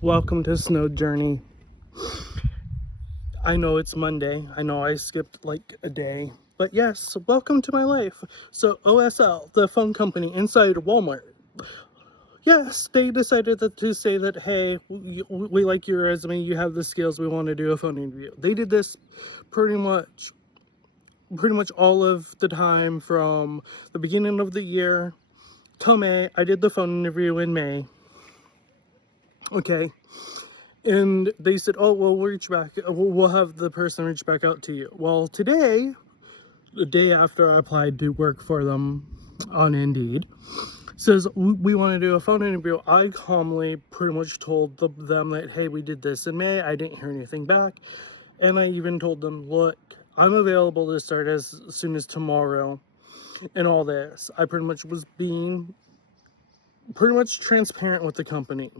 Welcome to Snow Journey. I know it's Monday. I know I skipped like a day. But yes, welcome to my life. So OSL, the phone company inside Walmart. Yes, they decided to say that, hey, we like your resume. You have the skills. We want to do a phone interview. They did this pretty much all of the time from the beginning of the year till May. I did the phone interview in May. Okay. And they said, oh, well, we'll reach back. We'll have the person reach back out to you. Well, today, the day after I applied to work for them on Indeed, says, we want to do a phone interview. I calmly pretty much told them that, hey, we did this in May. I didn't hear anything back. And I even told them, look, I'm available to start as soon as tomorrow and all this. I pretty much was being pretty much transparent with the company,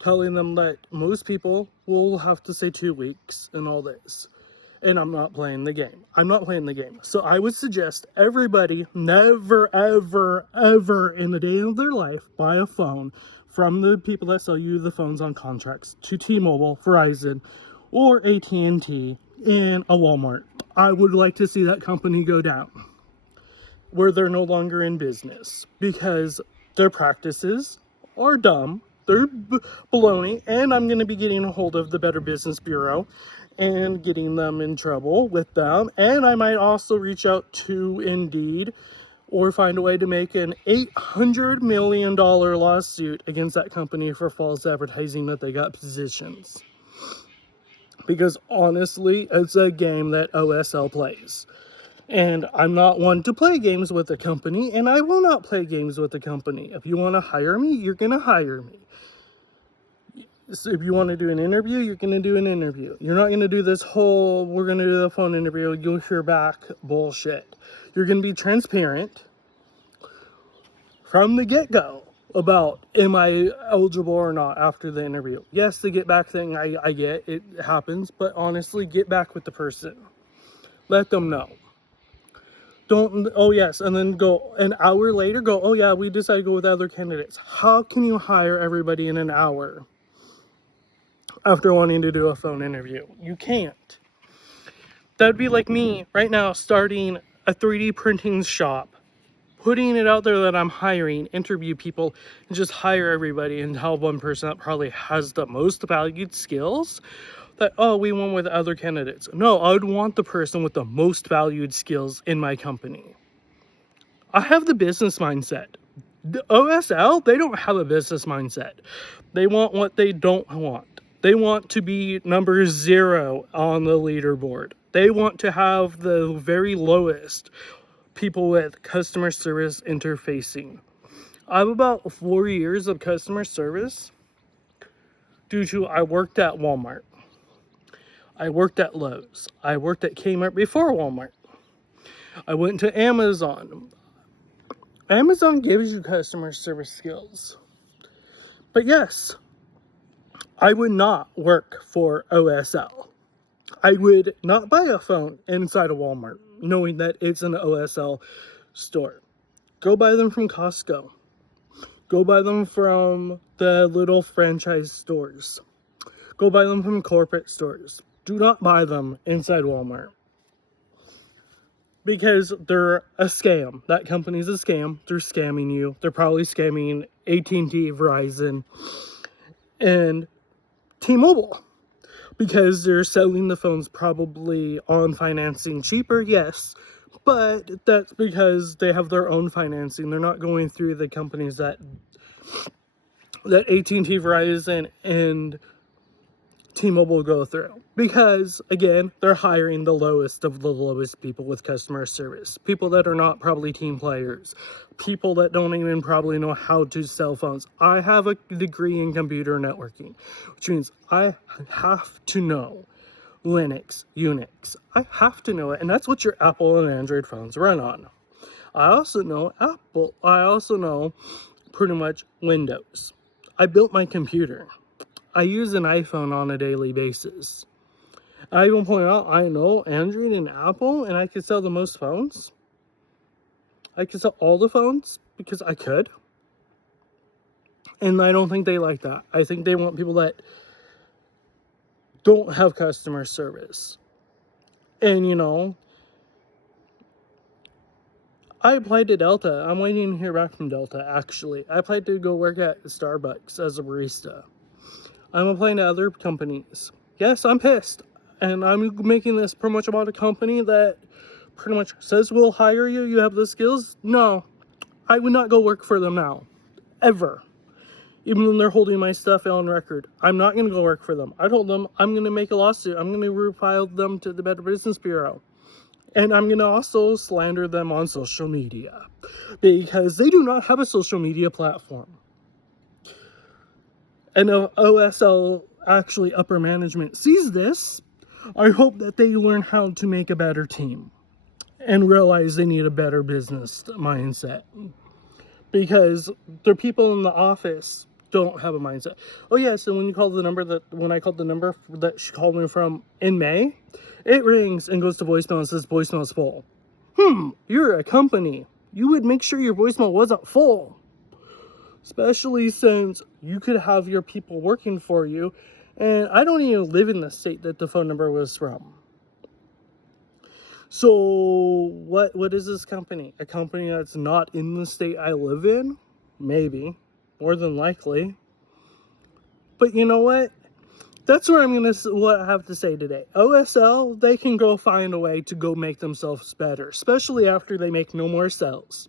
telling them that most people will have to say 2 weeks and all this. And I'm not playing the game. I'm not playing the game. So I would suggest everybody never, ever, ever in the day of their life buy a phone from the people that sell you the phones on contracts to T-Mobile, Verizon, or AT&T and a Walmart. I would like to see that company go down where they're no longer in business because their practices are dumb. They're baloney, and I'm going to be getting a hold of the Better Business Bureau and getting them in trouble with them. And I might also reach out to Indeed or find a way to make an $800 million lawsuit against that company for false advertising that they got positions. Because honestly, it's a game that OSL plays. And I'm not one to play games with a company, and I will not play games with a company. If you want to hire me, you're going to hire me. So if you want to do an interview, you're going to do an interview. You're not going to do this whole, we're going to do the phone interview, you'll hear back bullshit. You're going to be transparent from the get-go about, am I eligible or not after the interview. Yes, the get back thing, I get, it happens, but honestly, get back with the person. Let them know. Don't, oh yes, and then go an hour later, go, oh yeah, we decided to go with other candidates. How can you hire everybody in an hour after wanting to do a phone interview? You can't. That'd be like me right now starting a 3D printing shop, putting it out there that I'm hiring, interview people, and just hire everybody and tell one person that probably has the most valued skills that, oh, we went with other candidates. No, I would want the person with the most valued skills in my company. I have the business mindset. The OSL, they don't have a business mindset. They want what they don't want. They want to be number 0 on the leaderboard. They want to have the very lowest people with customer service interfacing. I have about 4 years of customer service due to I worked at Walmart. I worked at Lowe's. I worked at Kmart before Walmart. I went to Amazon. Amazon gives you customer service skills. But yes, I would not work for OSL. I would not buy a phone inside a Walmart, knowing that it's an OSL store. Go buy them from Costco. Go buy them from the little franchise stores. Go buy them from corporate stores. Do not buy them inside Walmart. Because they're a scam. That company's a scam. They're scamming you. They're probably scamming AT&T, Verizon, and T-Mobile. Because they're selling the phones probably on financing cheaper, yes. But that's because they have their own financing. They're not going through the companies that AT&T, Verizon, and T-Mobile go through. Because, again, they're hiring the lowest of the lowest people with customer service. People that are not probably team players. People that don't even probably know how to sell phones. I have a degree in computer networking, which means I have to know Linux, Unix. I have to know it, and that's what your Apple and Android phones run on. I also know Apple. I also know pretty much Windows. I built my computer. I use an iPhone on a daily basis. I even point out I know Android and Apple, and I could sell the most phones. I could sell all the phones because I could. And I don't think they like that. I think they want people that don't have customer service. And, you know, I applied to Delta. I'm waiting to hear back from Delta, actually. I applied to go work at Starbucks as a barista. I'm applying to other companies. Yes, I'm pissed. And I'm making this promotion about a company that pretty much says we'll hire you. You have the skills. No, I would not go work for them now. Ever. Even when they're holding my stuff on record. I'm not going to go work for them. I told them I'm going to make a lawsuit. I'm going to refile them to the Better Business Bureau. And I'm going to also slander them on social media. Because they do not have a social media platform. And if OSL, actually upper management, sees this, I hope that they learn how to make a better team. And realize they need a better business mindset. Because the people in the office don't have a mindset. Oh yes, and when I called the number that she called me from in May, it rings and goes to voicemail and says voicemail is full. You're a company. You would make sure your voicemail wasn't full. Especially since you could have your people working for you, and I don't even live in the state that the phone number was from. So what is this company? A company that's not in the state I live in? Maybe. More than likely. But you know what? That's what I have to say today. OSL, they can go find a way to go make themselves better, especially after they make no more sales.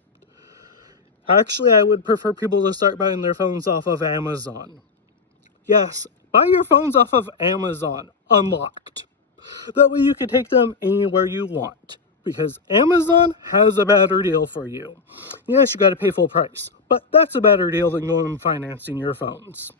Actually, I would prefer people to start buying their phones off of Amazon. Yes, buy your phones off of Amazon, unlocked. That way you can take them anywhere you want. Because Amazon has a better deal for you. Yes, you got to pay full price. But that's a better deal than going and financing your phones.